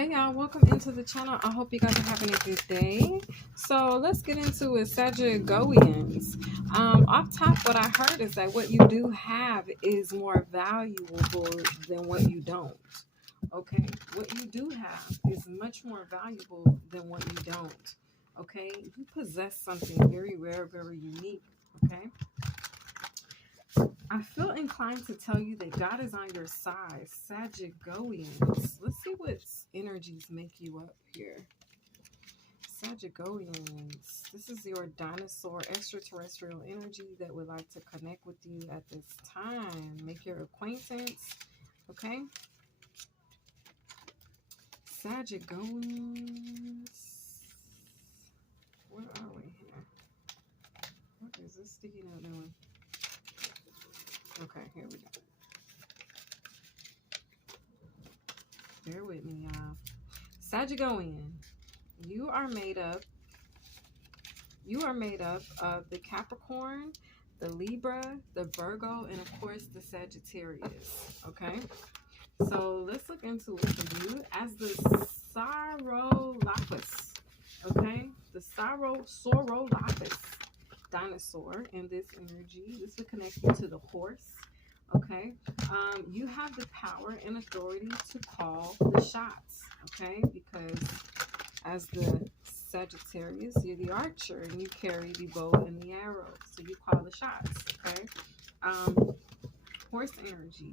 Hey y'all, welcome into the channel. I hope you guys are having a good day. So let's get into it. Sagigoians. Off top, what I heard is that what you do have is more valuable than what you don't. Okay, what you do have is much more valuable than what you don't. Okay, you possess something very rare, very unique. Okay, I feel inclined to tell you that God is on your side. Sagigoians. Let's see what energies make you up here. Sagigoians. This is your dinosaur extraterrestrial energy that would like to connect with you at this time. Make your acquaintance. Okay. Sagigoians. Where are we here? What is this sticky note doing? Okay, here we go. Bear with me, y'all. Sagigoian, you are made up of the Capricorn, the Libra, the Virgo, and of course the Sagittarius. Okay, so let's look into it for you as the Saurolopus. Okay, the Saurolopus dinosaur in this energy. This will connect you to the horse. Okay, you have the power and authority to call the shots. Okay, because as the Sagittarius, you're the archer and you carry the bow and the arrow, so you call the shots. Okay, horse energy.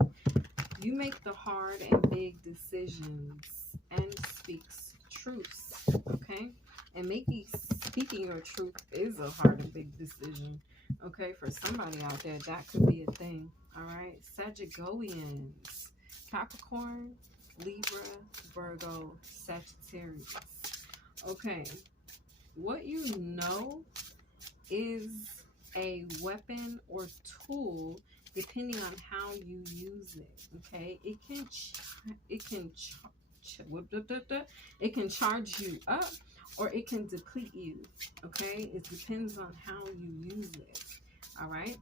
You make the hard and big decisions and speaks truths. Okay, and maybe speaking your truth is a hard and big decision. Okay, for somebody out there, that could be a thing. All right, Sagigoians, Capricorn, Libra, Virgo, Sagittarius. Okay, what you know is a weapon or tool depending on how you use it. Okay, it can charge you up or it can deplete you. Okay, it depends on how you use it. All right,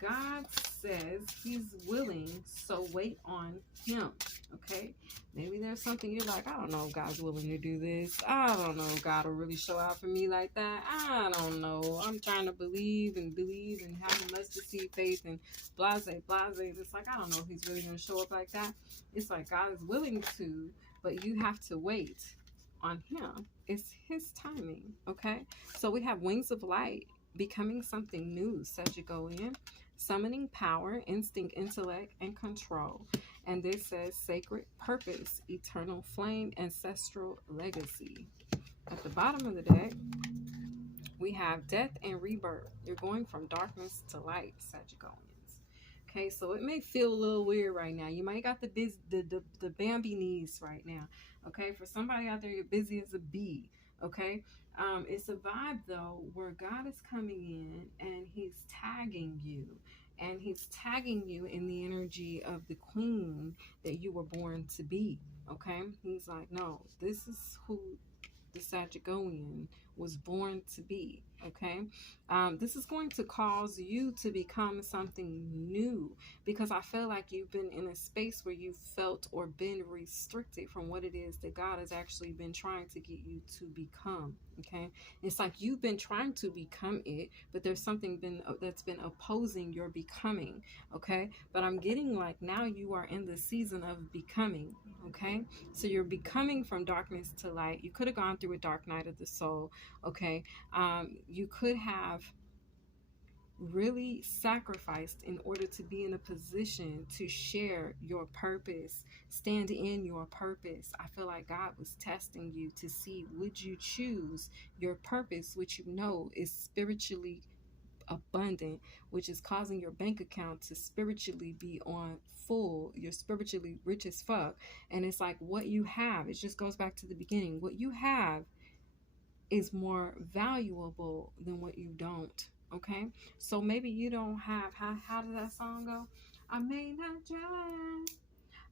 God says he's willing, so wait on him. Okay, maybe there's something you're like, I don't know if God's willing to do this. I don't know if God will really show out for me like that. I don't know. I'm trying to believe and have a mustard seed faith and blase. It's like, I don't know if he's really going to show up like that. It's like God is willing to, but you have to wait on him. It's his timing. Okay, so we have wings of light, becoming something new, Sagittarian, summoning power, instinct, intellect, and control. And this says sacred purpose, eternal flame, ancestral legacy. At the bottom of the deck, we have death and rebirth. You're going from darkness to light, Sagittarians. Okay, so it may feel a little weird right now. You might got the Bambi knees right now. Okay, for somebody out there, you're busy as a bee. Okay, it's a vibe though where God is coming in and he's tagging you. And he's tagging you in the energy of the queen that you were born to be. Okay, he's like, no, this is who the Sagigoian was born to be. Okay, this is going to cause you to become something new, because I feel like you've been in a space where you felt or been restricted from what it is that God has actually been trying to get you to become. Okay, it's like you've been trying to become it, but there's something that's been opposing your becoming. Okay, but I'm getting like now you are in the season of becoming. Okay, so you're becoming from darkness to light. You could have gone through a dark night of the soul. Okay, you could have really sacrificed in order to be in a position to share your purpose, stand in your purpose. I feel like God was testing you to see, would you choose your purpose, which you know is spiritually abundant, which is causing your bank account to spiritually be on full. You're spiritually rich as fuck. And it's like what you have, it just goes back to the beginning. What you have is more valuable than what you don't. Okay, so maybe you don't have, how did that song go? I may not drive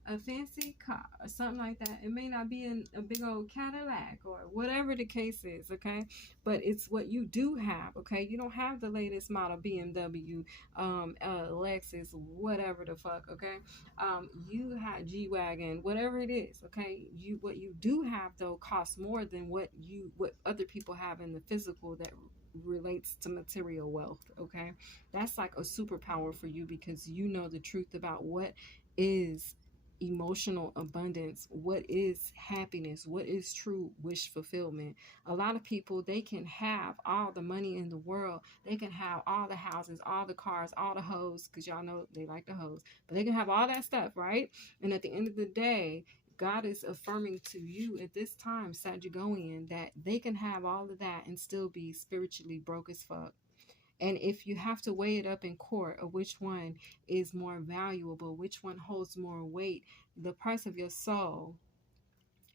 a fancy car or something like that. It may not be a big old Cadillac or whatever the case is, okay? But it's what you do have, okay? You don't have the latest model BMW, Lexus, whatever the fuck, okay? You have G-Wagon, whatever it is, okay? What you do have though costs more than what other people have in the physical that relates to material wealth, okay? That's like a superpower for you because you know the truth about what is emotional abundance, what is happiness, what is true wish fulfillment. A lot of people, they can have all the money in the world, they can have all the houses, all the cars, all the hoes, because y'all know they like the hoes, but they can have all that stuff, right? And at the end of the day, God is affirming to you at this time, Sagigoian, that they can have all of that and still be spiritually broke as fuck. And if you have to weigh it up in court of which one is more valuable, which one holds more weight, the price of your soul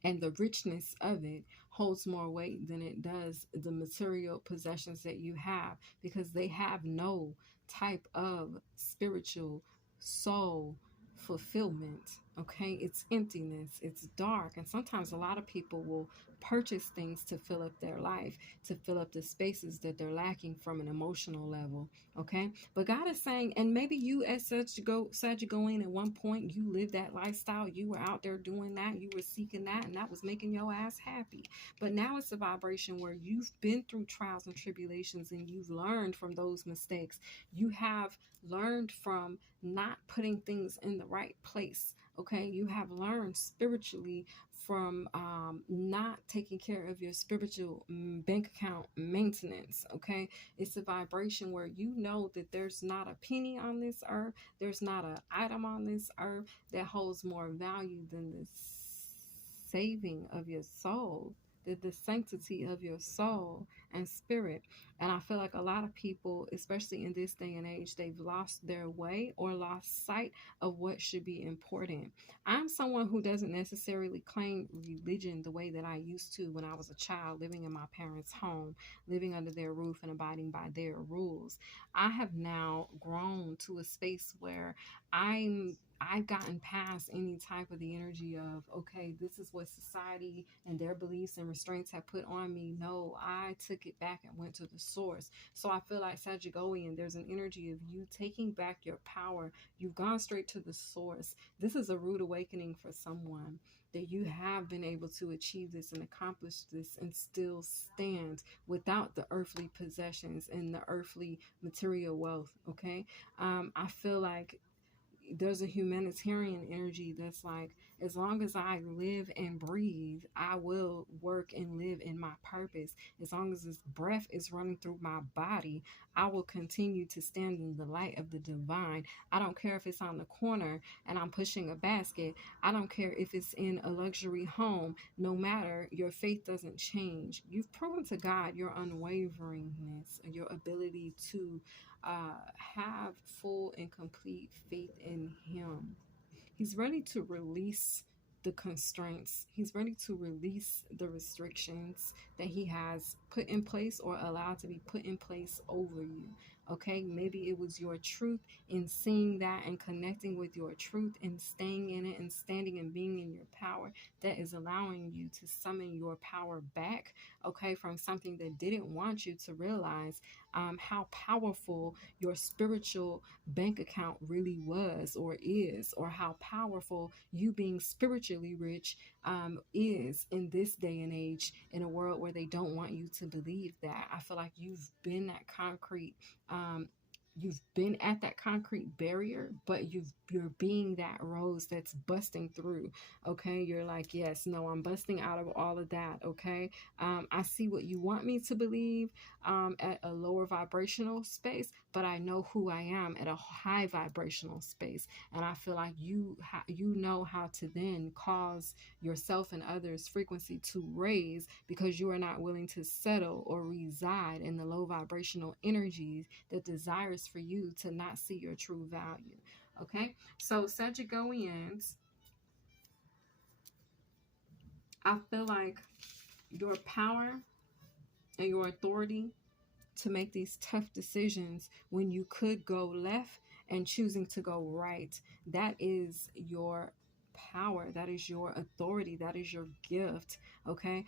and the richness of it holds more weight than it does the material possessions that you have, because they have no type of spiritual soul fulfillment. Okay, it's emptiness, it's dark, and sometimes a lot of people will purchase things to fill up their life, to fill up the spaces that they're lacking from an emotional level. Okay, but God is saying, and maybe you as Sagigoian at one point you lived that lifestyle, you were out there doing that, you were seeking that, and that was making your ass happy. But now it's a vibration where you've been through trials and tribulations and you've learned from those mistakes. You have learned from not putting things in the right place. Okay, you have learned spiritually from not taking care of your spiritual bank account maintenance. Okay, it's a vibration where you know that there's not a penny on this earth, there's not an item on this earth that holds more value than the saving of your soul, the sanctity of your soul and spirit. And I feel like a lot of people, especially in this day and age, they've lost their way or lost sight of what should be important. I'm someone who doesn't necessarily claim religion the way that I used to when I was a child, living in my parents' home, living under their roof and abiding by their rules. I have now grown to a space where I've gotten past any type of the energy of, okay, this is what society and their beliefs and restraints have put on me. No, I took it back and went to the source. So I feel like Sagigoian, there's an energy of you taking back your power. You've gone straight to the source. This is a rude awakening for someone, that you have been able to achieve this and accomplish this and still stand without the earthly possessions and the earthly material wealth. Okay. I feel like there's a humanitarian energy that's like, as long as I live and breathe, I will work and live in my purpose. As long as this breath is running through my body, I will continue to stand in the light of the divine. I don't care if it's on the corner and I'm pushing a basket. I don't care if it's in a luxury home. No matter, your faith doesn't change. You've proven to God your unwaveringness, your ability to have full and complete faith in Him. He's ready to release the constraints. He's ready to release the restrictions that He has put in place or allowed to be put in place over you. Okay, maybe it was your truth in seeing that and connecting with your truth and staying in it and standing and being in your power that is allowing you to summon your power back, okay, from something that didn't want you to realize how powerful your spiritual bank account really was or is, or how powerful you being spiritually rich is in this day and age, in a world where they don't want you to believe that. I feel like you've been that concrete you've been at that concrete barrier, but you're being that rose that's busting through. Okay, you're like, yes, no, I'm busting out of all of that. Okay, I see what you want me to believe at a lower vibrational space, but I know who I am at a high vibrational space, and I feel like you know how to then cause yourself and others' frequency to raise, because you are not willing to settle or reside in the low vibrational energies that desires for you to not see your true value. Okay, so Sagigoians, I feel like your power and your authority to make these tough decisions when you could go left and choosing to go right, that is your power. That is your authority. That is your gift. Okay.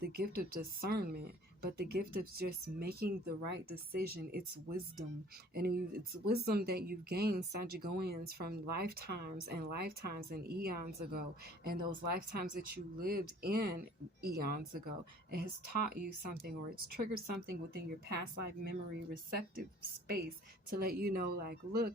The gift of discernment, but the gift of just making the right decision. It's wisdom. And it's wisdom that you've gained, Sagigoians, from lifetimes and lifetimes and eons ago. And those lifetimes that you lived in eons ago. It has taught you something, or it's triggered something within your past life memory receptive space to let you know, like, look,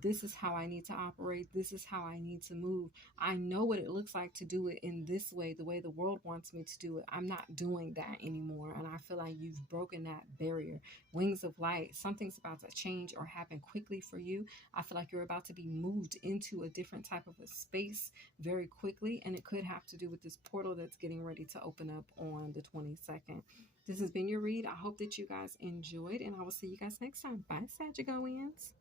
this is how I need to operate. This is how I need to move. I know what it looks like to do it in this way, the way the world wants me to do it. I'm not doing that anymore. And I feel like you've broken that barrier. Wings of light, something's about to change or happen quickly for you. I feel like you're about to be moved into a different type of a space very quickly. And it could have to do with this portal that's getting ready to open up on the 22nd. This has been your read. I hope that you guys enjoyed, and I will see you guys next time. Bye, Sagigoians.